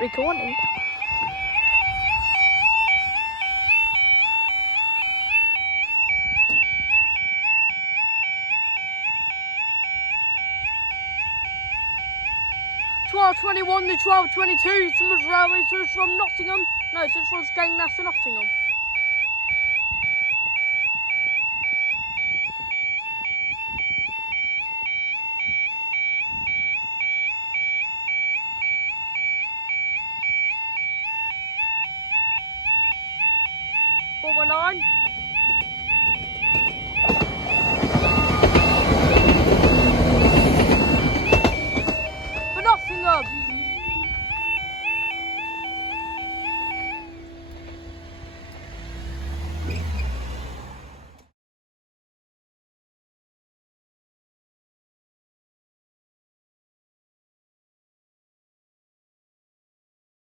Recording. £12.21 to £12.22. Someone's railway service from Nottingham. No, this one's going that's to Nottingham. Four 9.